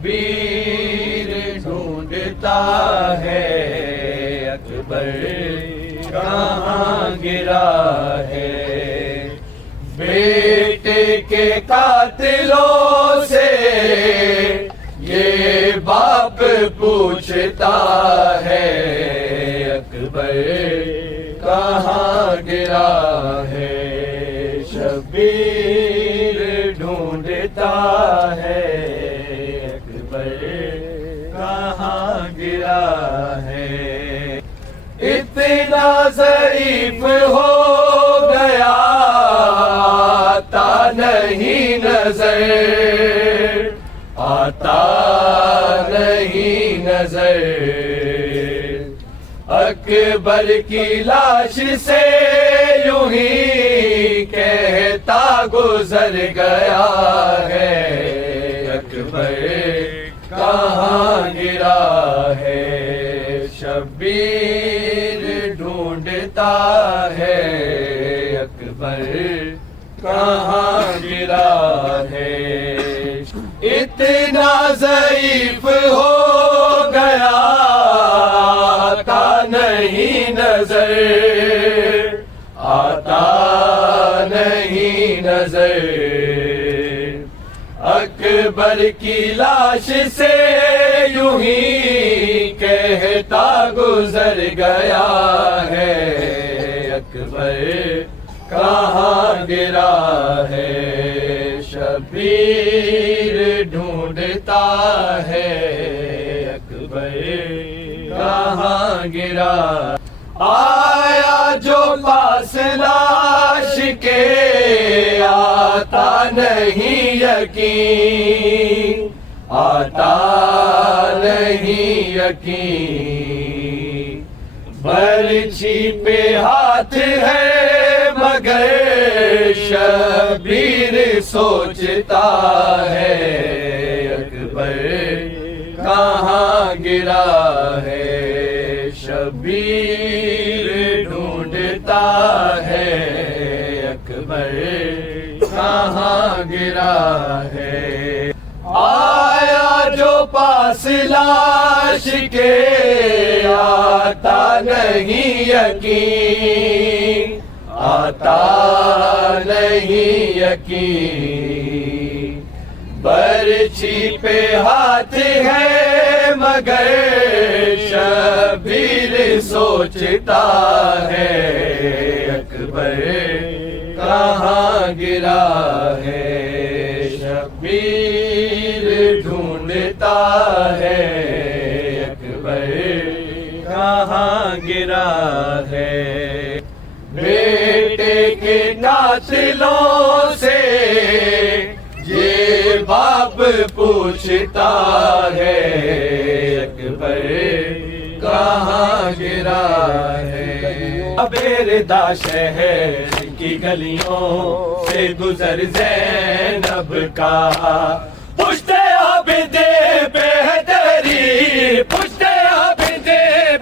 شبیر ڈھونڈتا ہے اکبر کہاں گرا ہے، بیٹے کے قاتلوں سے یہ باپ پوچھتا ہے اکبر کہاں گرا ہے، شبیر ڈھونڈتا ہے اکبر کہاں گرا ہے، اتنا ضعیف ہو گیا آتا نہیں نظر، آتا نہیں نظر، اکبر کی لاش سے یوں ہی کہتا گزر گیا ہے اکبر کہاں گرا ہے، شبیر ڈھونڈتا ہے اکبر کہاں گرا ہے، اتنا ضعیف ہو گیا آتا نہیں نظر، آتا نہیں نظر، اکبر کی لاش سے یوں ہی کہتا گزر گیا ہے اکبر کہاں گرا ہے، شبیر ڈھونڈتا ہے اکبر کہاں گرا، آیا جو پاس لاش کے آتا نہیں یقین، آتا نہیں یقین، برچھی پہ ہاتھ ہے مگر شبیر سوچتا ہے اکبر کہاں گرا ہے، شبیر ڈھونڈتا ہے اکبر کہاں گرا ہے، آیا جو پاس لاش کے آتا نہیں یقین، آتا نہیں یقین، برچھی پہ ہاتھ ہے مگر شبیر سوچتا ہے اکبر کہاں گرا ہے، شبیر ڈھونڈتا ہے اکبر کہاں گرا ہے، بیٹے کے قاتلوں سے یہ باپ پوچھتا ہے اکبر کہاں گرا ہے، بیردہ شہر کی گلیوں سے گزر زینب کا، پشت عابد بہترین، پشت عابد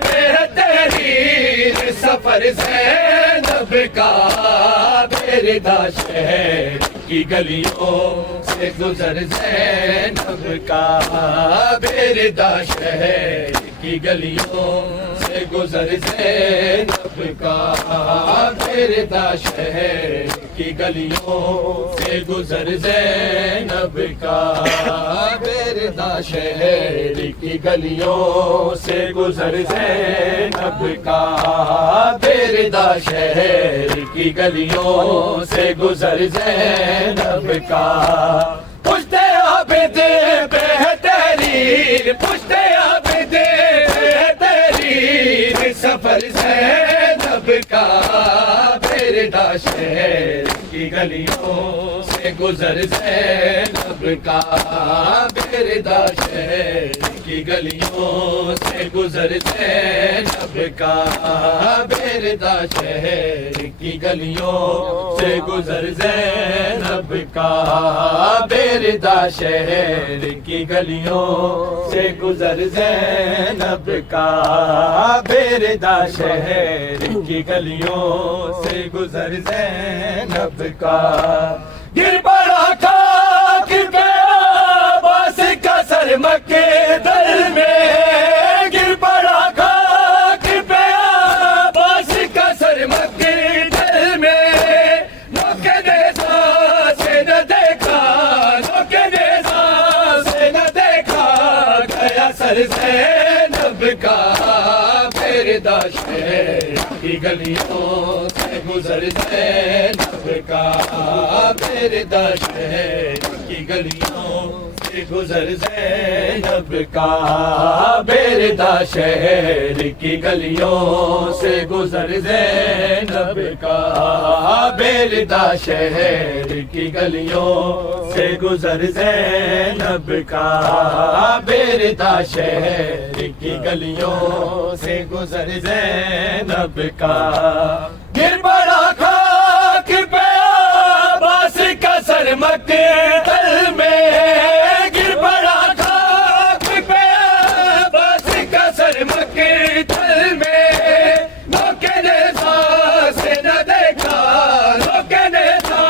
بہترین سفر زینب کا، بیردہ شہر کی گلیوں سے گزر زینب کا، بیردہ شہر کی گلیوں سے گزر زینب کا، بیردہ شہر کی گلیوں سے گزر زینب کا، بیردہ شہر کی گلیوں سے گزر زینب کا، بیردہ شہر کی گلیوں سے گزر زینب کا، پشت عابد بہترین، پشت عابد بہترین سفر زینب کا، بیردہ شہر کی گلیوں سے گزر زینب کا، بیردہ شہر کی گلیوں سے گزر زینب کا، بیردہ شہر کی گلیوں سے گزر زینب کا، بیردہ شہر کی گلیوں سے گزر زینب کا، بیردہ شہر کی گلیوں سے گزر زینب کا، گر پڑا خاک پہ عباس کا سر سر مکے دل میں گر پڑا خاک پہ عباس کا سر مکے دل میں موقع نیزا سے نہ دیکھا موقع نیزا سے نہ دیکھا گیا سر زینب کا پیردہ شہر کی گلیوں سے گزر زینب کا پیردہ شہر کی گلیوں سے گزر زینب کا پیردہ شہر کی گلیوں سے گزر زینب کا پیردہ شہر کی گلیوں سے گزر زینب کا پیردہ شہر کی گلیوں سے گزر زینب کا گر پڑا خاک پہ عباس کا سر مکے دل میں گر پڑا خاک پہ عباس کا سر مکے دل میں موقع نیزا سے نہ دیکھا موقع نیزا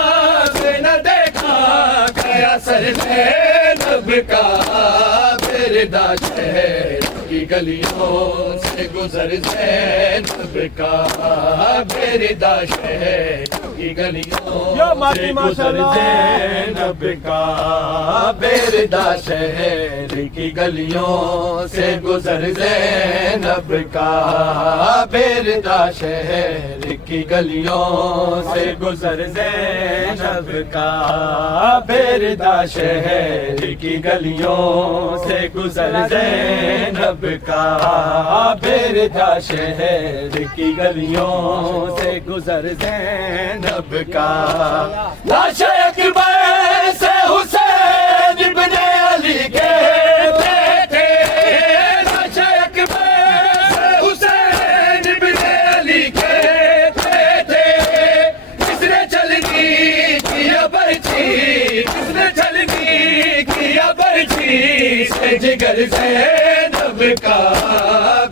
سے نہ دیکھا گیا سر زینب کا پیردہ شہر کی گلیوں سے گزر زینب کا پیردہ شہر کی گلیوں سے گزر زینب کا پیردہ شہر کی گلیوں سے گزر زینب کا پیردہ شہر کی گلیوں سے گزر زینب کا پیردہ شہر کی گلیوں سے گزر زینب کا پیردہ شہر کی گلیوں سے گزر زینب کا لاش اکبر سے حسین ابن علی کہتے تھے لاش اکبر سے حسین ابن علی کہتے تھے کس نے چلنی کیا برچی کس نے چلنی کیا برچی سے جگر زینب کا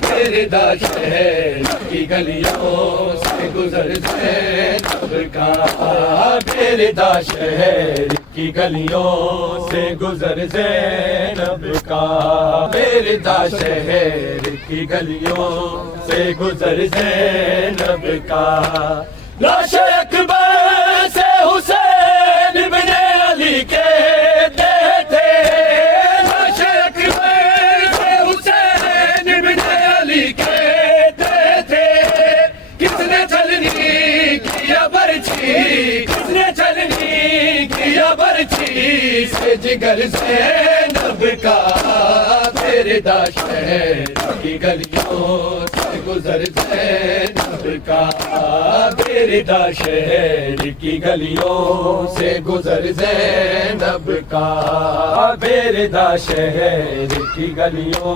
پیردہ شہر کی گلیوں سے گزر زینب کا پیردہ شہر کی گلیوں سے گزر زینب کا پیردہ شہر کی گلیوں سے گزر زینب کا لاش اکبر سے حسین ابن علی کہتے تھے لاش اکبر سے حسین ابن علی کہتے تھے کس نے چلنی کیا برچی کس نے چلنی کیا برچی سے جگر زینب کا پیردہ شہر کی گلیوں سے گزر زینب کا پیردہ شہر کی گلیوں سے گزر زینب کا پیردہ شہر کی گلیوں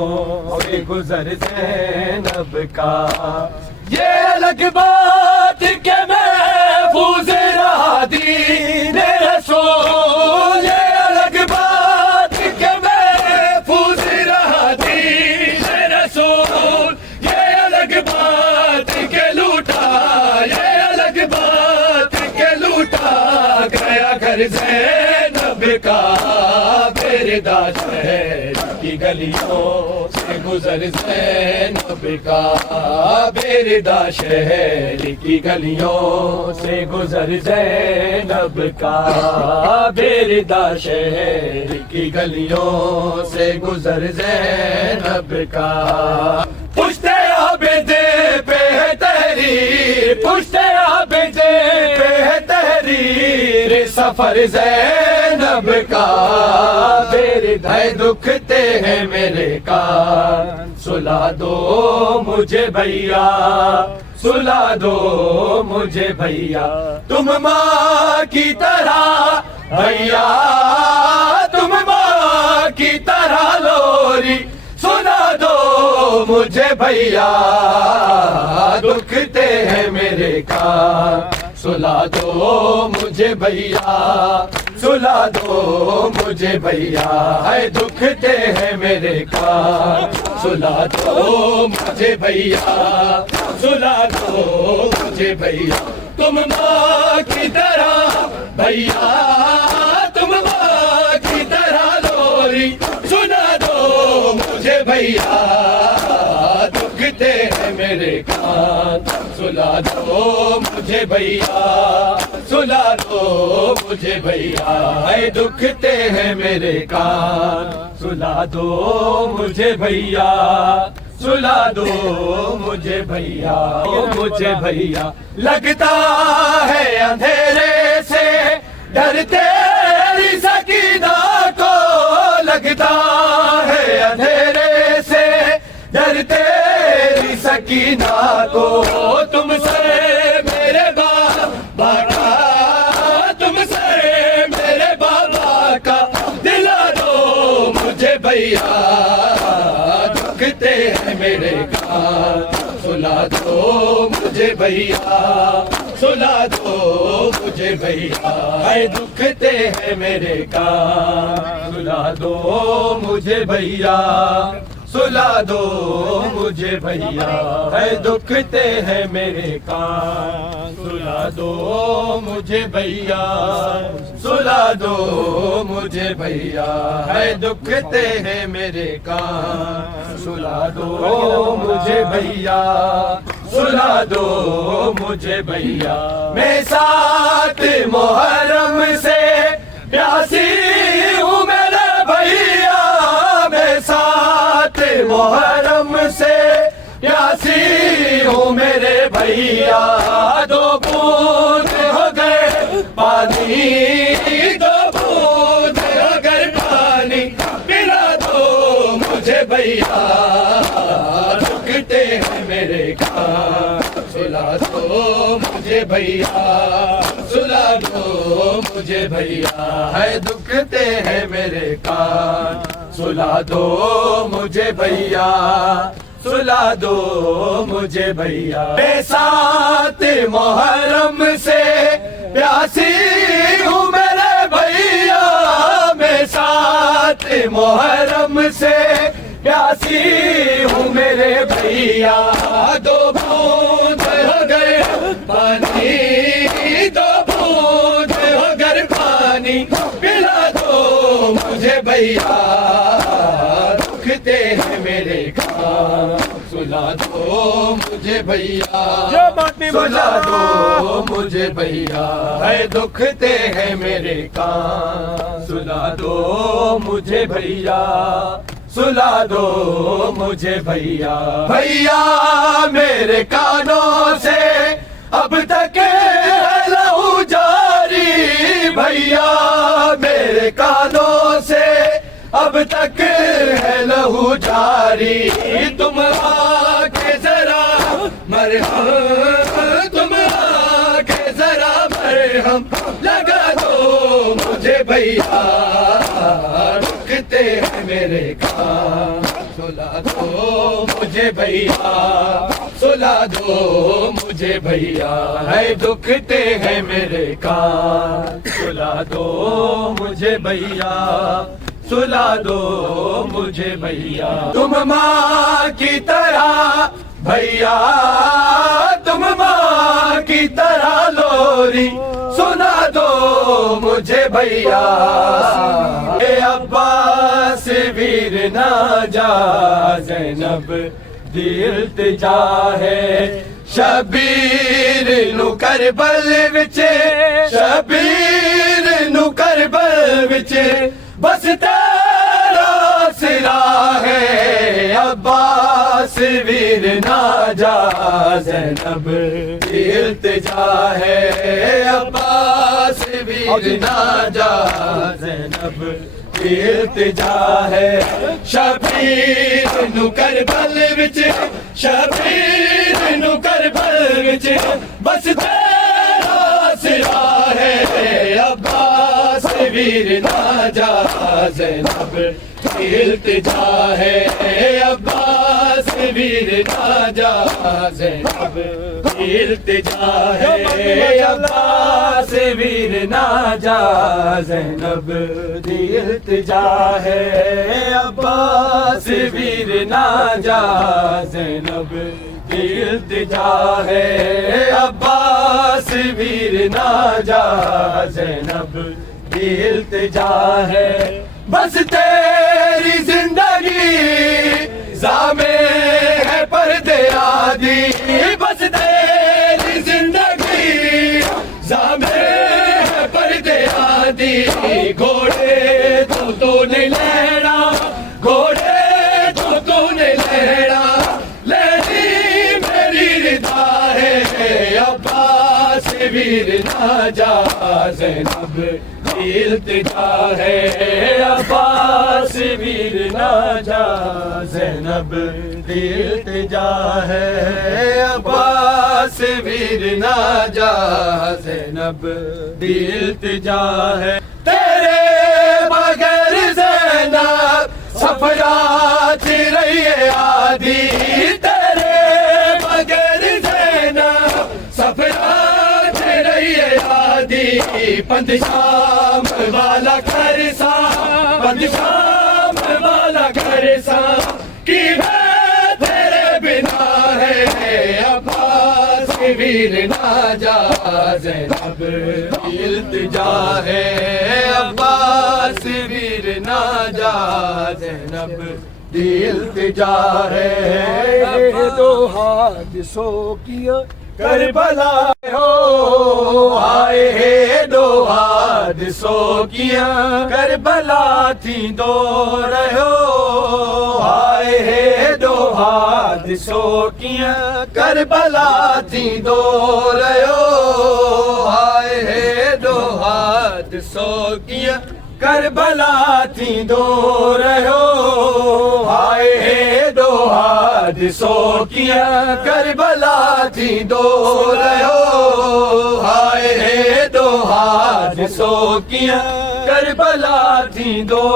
سے گزر زینب کا یہ الگ بات کہ محفوظ رہا دین رسول یہ الگ بات کہ محفوظ رہا دین رسول یہ الگ بات کہ لوٹا یہ الگ بات کہ لوٹا گیا گھر زینب کا پیردہ شہر کی گلیوں سے گزر زینب کا پیردہ شہر کی گلیوں سے گزر زینب کا پیردہ شہر کی گلیوں سے گزر زینب کا پشتے عابد پہ ہے تحریر پشتے عابد پہ ہے تحریر سفر زینب کا پیردہ دکھتے ہیں میرے کان سلا دو مجھے بھیا سلا دو مجھے بھیا تم ماں کی طرح بھیا تم ماں کی طرح لوری سنا دو مجھے بھیا دکھتے ہیں میرے کان سلا دو مجھے بھیا سلا دو مجھے بھیا ہے دکھتے ہیں میرے کان سلا دو مجھے بھیا سلا دو مجھے بھیا تم ماں کی طرح بھیا تم ماں کی طرح لوری سنا دو مجھے بھیا دکھتے ہیں میرے کان سلا دو مجھے بھیا سلا دو مجھے بھیا اے دکھتے ہیں میرے کان سلا دو مجھے بھیا سلا دو مجھے بھیا مجھے بھیا لگتا ہے اندھیرے سے ڈر تیری سکینہ کو لگتا ہے اندھیرے سے ڈر تیری سکینہ کو تم سے میرے بابا کا تم سے میرے بابا کا دلا دو مجھے بھیا دکھتے ہیں میرے کان سلا دو مجھے بھیا سلا دو مجھے بھیا اے دکھتے ہیں میرے کان سلا دو مجھے بھیا سلا دو مجھے بھیا اے دکھتے ہیں میرے کان سلا دو مجھے بھیا سلا دو مجھے بھیا اے دکھتے ہیں میرے کان سلا دو مجھے بھیا سلا دو مجھے بھیا میں سات محرم سے پیاسی ہوں میرے بھیا میں سات محرم سے پیاسی ہوں میرے بھیا دو بوند ہو گئے پانی دو بوند ہو گئے پانی پلا دو مجھے بھیا دکھتے ہیں میرے کان سلا دو مجھے بھیا سلا دو مجھے بھیا ہے دکھتے ہیں میرے کان سلا دو مجھے بھیا سلا دو مجھے بھیا میں سات محرم سے پیاسی ہوں میرے بھیا میں سات محرم سے پیاسی ہوں میرے بھیا دو بوند ہو گئے پانی دو بوند ہو گئے پانی پلا دو مجھے بھیا دکھتے ہیں میرے کان سلا دو مجھے بھیا سلا دو مجھے بھیا ہے دکھتے ہیں میرے کان سلا دو مجھے بھیا سلا دو مجھے بھیا بھیا میرے کانوں سے اب تک ہے لہو جاری بھیا میرے کانوں سے اب تک ہے لہو جاری تم آ کے ذرا مرہم تم آ کے ذرا مرہم لگا دو مجھے بھیا دکھتے ہیں میرے کان سلا دو مجھے بھیا سلا دو مجھے بھیا ہے دکھتے ہیں میرے کان سلا دو مجھے بھیا سلا دو مجھے بھیا تم ماں کی طرح بھیا تم ماں کی طرح لوری سنا دو مجھے بھیا اے عباس ویر نہ جا زینب دی التجا ہے شبیر نو کربل وچ شبیر نو کربل وچ بس تیرا سرا ہے عباس ویر نہ جا زینب دی التجا ہے عباس ویر نہ جا زینب دی التجا ہے شبیر نو کربل وچ شبیر نو کربل وچ بس تیرا سرا ہے عباس ویر نہ جا زینب دی التجا ہے عباس ویر نہ جا زینب دی التجا ہے عباس ویر نہ جا زینب دی التجا ہے عباس ویر نہ جا زینب دی التجا ہے عباس ویر نہ جا زینب دی التجا ہے بس تیری زندگی جا زینب دی التجا ہے عباس ویر نہ جا زینب دی التجا ہے عباس ویر نہ جا زینب دی التجا ہے تیرے بغیر زینب سفرات رہی ہے آدھی تیرے بغیر زینب سفرات رہی ہے آدھی پند شام والا گھر سا پند شام والا گھر سا کی ہے تیرے بنا ہے عباس ویر نہ جا زینب دی التجا ہے عباس ویر نہ جا زینب دی التجا ہے دو حادثوں کی کربلا ہو آئے ہے دو حادثوں کیا کربلا تھی دو رہو آئے ہے دو حادثوں کیا کربلا تھی دو رہو آئے ہے دو حادثوں کیا کربلا تھی دو رہو آئے ہے دو حادثوں کیا کربلا تھی دو رہو آئے ہے دو حادثوں کیا کربلا تھی دو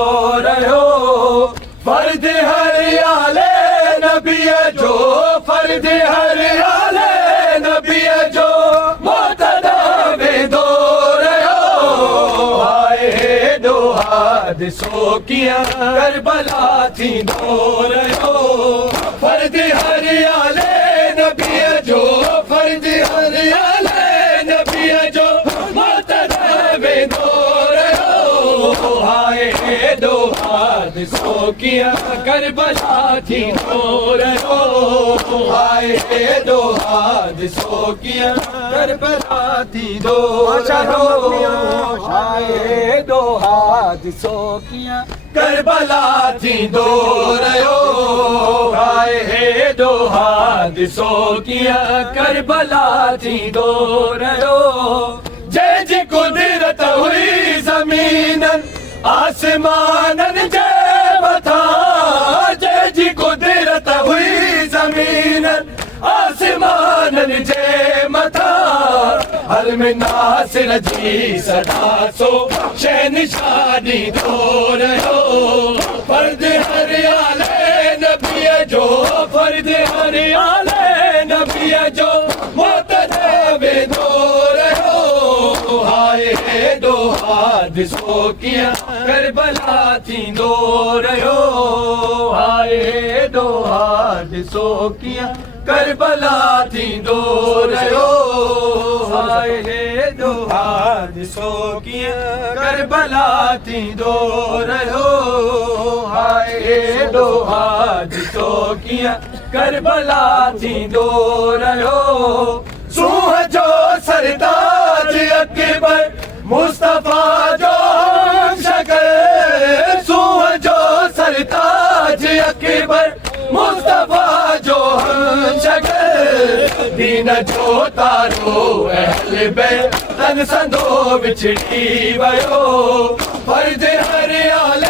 رہو فرد ہریال نبی جو فرد ہریال نبی جو معتدی میں دو رہو آئے ہے دو حادثوں کیا کربلا تھی دو رہو فرد ہریال نبی جو فرد ہریال نبی جو معتدی میں دو رہو آئے ہے دو حادثوں کیا کربلا تھی دو رہو آئے ہے دو حادثوں کیا کربلا تھی دو رہو آئے دو حادثوں کیا کربلا تھی دو رہو آئے ہے دو حادثوں کیا کربلا تھی دو رہو جے جی قدرت ہوئی زمینن آسمانن جے بتا جے جی قدرت ہوئی زمینن آسمانن جے متا ہر میں ناصر جی صدا سو شہنشاہی دو رہو فرد ہریال نبی جو فرد ہریال نبی جو معتدی میں دو رہو آئے ہے دو حادثوں کیا کربلا تھی دو رہو آئے ہے دو حادثوں کیا کربلا تھی دو رہو آئے ہے دو حادثوں کیا کربلا تھی دو رہو آئے ہے دو حادثوں کیا کربلا تھی دو رہو سوہ جو سرتاج اکبر مصطفیٰ جو ہم شکل سوہ جو سرتاج اکبر مصطفیٰ جو ہم شکل دین جو تارو اہل بیت تن سندو بچھڑی ویو فرد ہریال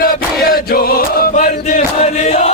نبی جو فرد ہریال